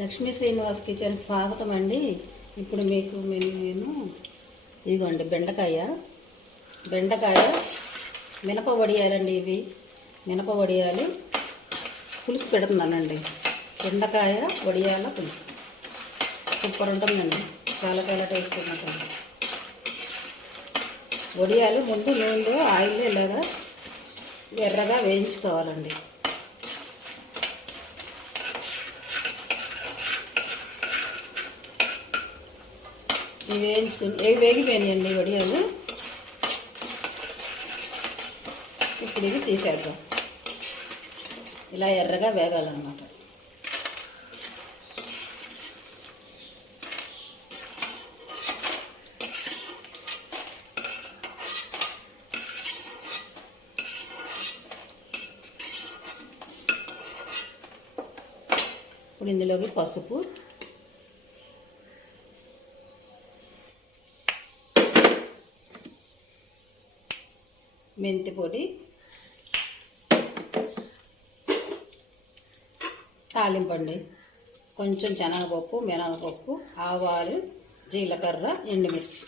Lakshmi Srinivas kitchen స్వాగతం అండి. ఇప్పుడు మీకు నేను ఇదిగోండి బెండకాయ మినప వడియాలండి. ఇవి మినప వడియాలు పులుసు పెడుతున్నానండి. బెండకాయ వడియాల పులుసు సూపర్ ఉంటుందండి. చాలా చాలా టేస్ట్ ఉంటుంది. వడియాలు ముందు నూనెలో ఆయిల్లో ఇలాగా ఎర్రగా వేయించుకోవాలండి. ఇవి వేయించుకుని వేగిపోయినాయండి వడియాలు. ఇప్పుడు ఇది తీసేద్దాం. ఇలా ఎర్రగా వేగాలన్నమాట. ఇప్పుడు ఇందులోకి పసుపు, మెంతి పొడి, తాలింపండి, కొంచెం శనగపప్పు, మినపప్పు, ఆవాలు, జీలకర్ర, ఎండుమిర్చి.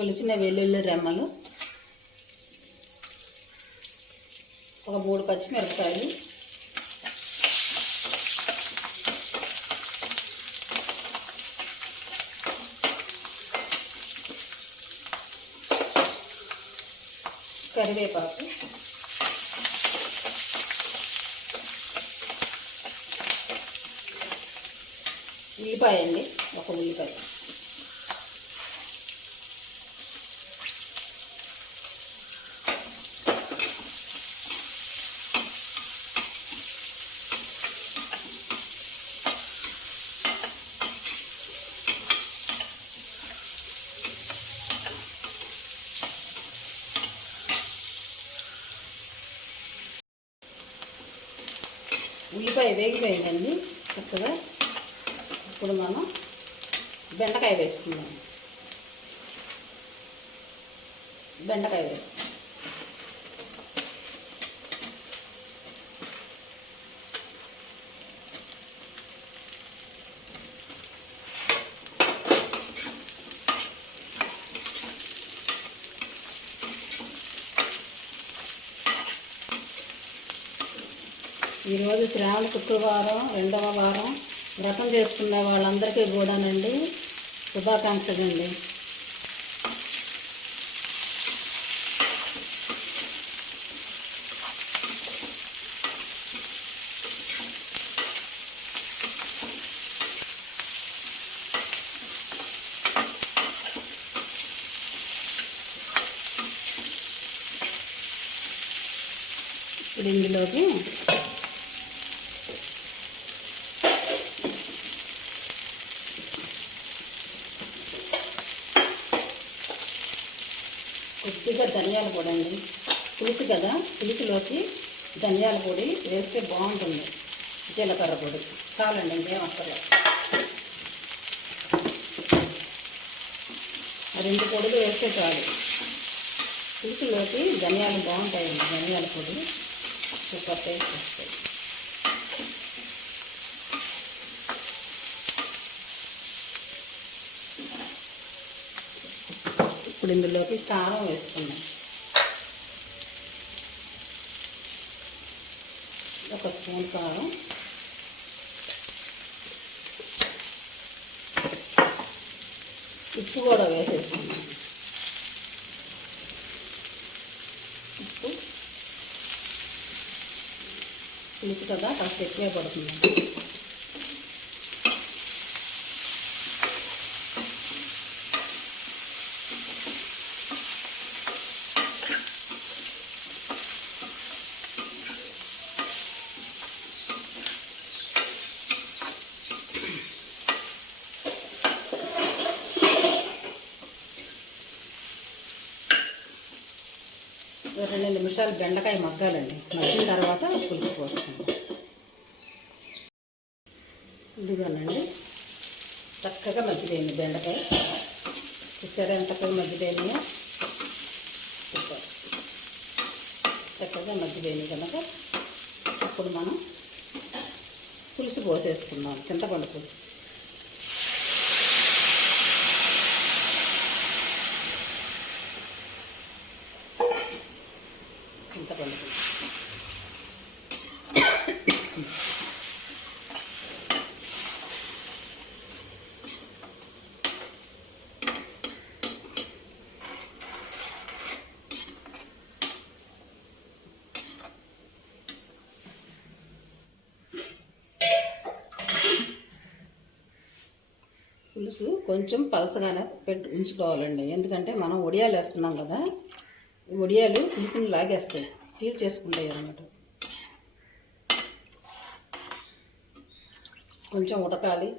ఒలిసిన వెల్లుల్లి రెమ్మలు, ఒక 3 పచ్చిమిరపకాయలు, కరివేపాకు, ఉల్లిపాయ అండి, ఒక ఉల్లిపాయ. ఉల్లిపాయ వేగిపోయిందండి చక్కగా. ఇప్పుడు మనం బెండకాయ వేసుకుందాం. బెండకాయ వేసుకుందాం. ఈరోజు శ్రావణ శుక్రవారం 2వ వారం వ్రతం చేసుకునే వాళ్ళందరికీ కూడానండి శుభాకాంక్షలు అండి. ఇప్పుడు ఇందులోకి కొద్దిగా ధనియాల పొడి అండి. పులుసు కదా, పులుసులోకి ధనియాల పొడి వేస్తే బాగుంటుంది. జీలకర్ర పొడి చాలండి, ఇంకేం అవసరం. 2 పొడులు వేస్తే చాలు. పులుసులోకి ధనియాలు బాగుంటాయండి. ధనియాల పొడి సూపర్ టేస్ట్ వస్తాయి. ఇప్పుడు ఇందులోకి కారం వేసుకున్నాం. 1 స్పూన్ కారం, ఉప్పు కూడా వేసేసుకున్నాం. ఉప్పు పులుసు కదా కాస్త ఎక్కువే పడుతుంది. ఒక 2 నిమిషాలు బెండకాయ మగ్గాలండి. మగ్గిన తర్వాత పులుసు పోసుకుందాం. ఇదిగోనండి చక్కగా మగ్గిపోయింది బెండకాయ. చూసారా ఎంత మగ్గిపోయినాయో. సూపర్. చక్కగా మగ్గిపోయింది కనుక ఇప్పుడు మనం పులుసు పోసేసుకుందాం. చింతపండు పులుసు. చింతపండు పులుసు పులుసు కొంచెం పలచగానే ఉంచుకోవాలండి. ఎందుకంటే మనం వడియాలు వేస్తున్నాం కదా, ఈ వడియాలు పులుసుని లాగేస్తాయి, పీల్ చేసుకుంటాయి అన్నమాట. కొంచెం ఉడకాలి.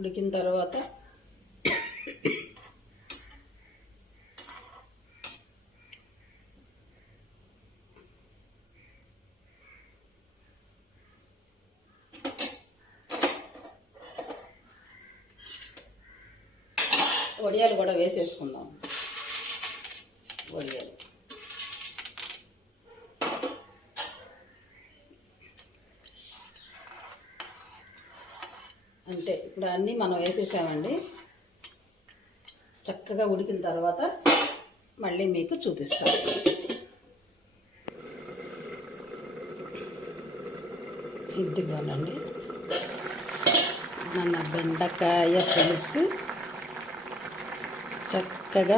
ఉడికిన తర్వాత వడియాలు కూడా వేసేసుకుందాం. వడియాలు అంతే. ఇప్పుడు అన్నీ మనం వేసేసామండి. చక్కగా ఉడికిన తర్వాత మళ్ళీ మీకు చూపిస్తాను. ఇదిగోనండి మన బెండకాయ పులుసు చక్కగా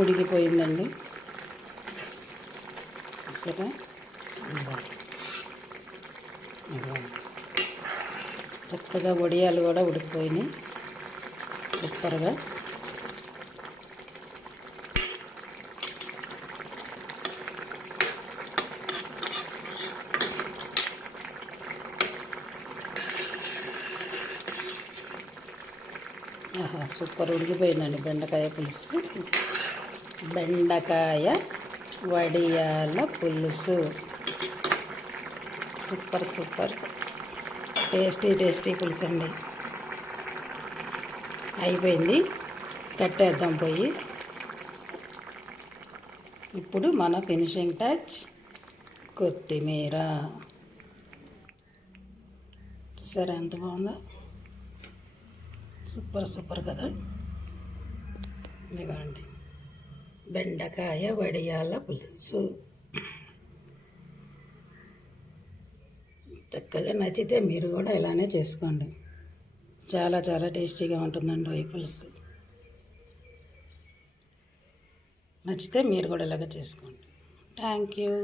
ఉడికిపోయిందండి. సరే, చక్కగా వడియాలు కూడా ఉడికిపోయినాయి సూపర్గా. సూపర్ ఉడికిపోయిందండి బెండకాయ పులుసు. బెండకాయ వడియాల పులుసు సూపర్ సూపర్ టేస్టీ పులుసు అండి. అయిపోయింది, కట్టేద్దాం పోయి. ఇప్పుడు మన ఫినిషింగ్ టచ్ కొత్తిమీర. సరే, ఎంత బాగుందో. సూపర్ కదా. ఇదిగోండి బెండకాయ వడియాల పులుసు. చక్కగా నచ్చితే మీరు కూడా ఇలానే చేసుకోండి. చాలా టేస్టీగా ఉంటుందండి ఈ పులుసు. నచ్చితే మీరు కూడా ఇలాగ చేసుకోండి. Thank you.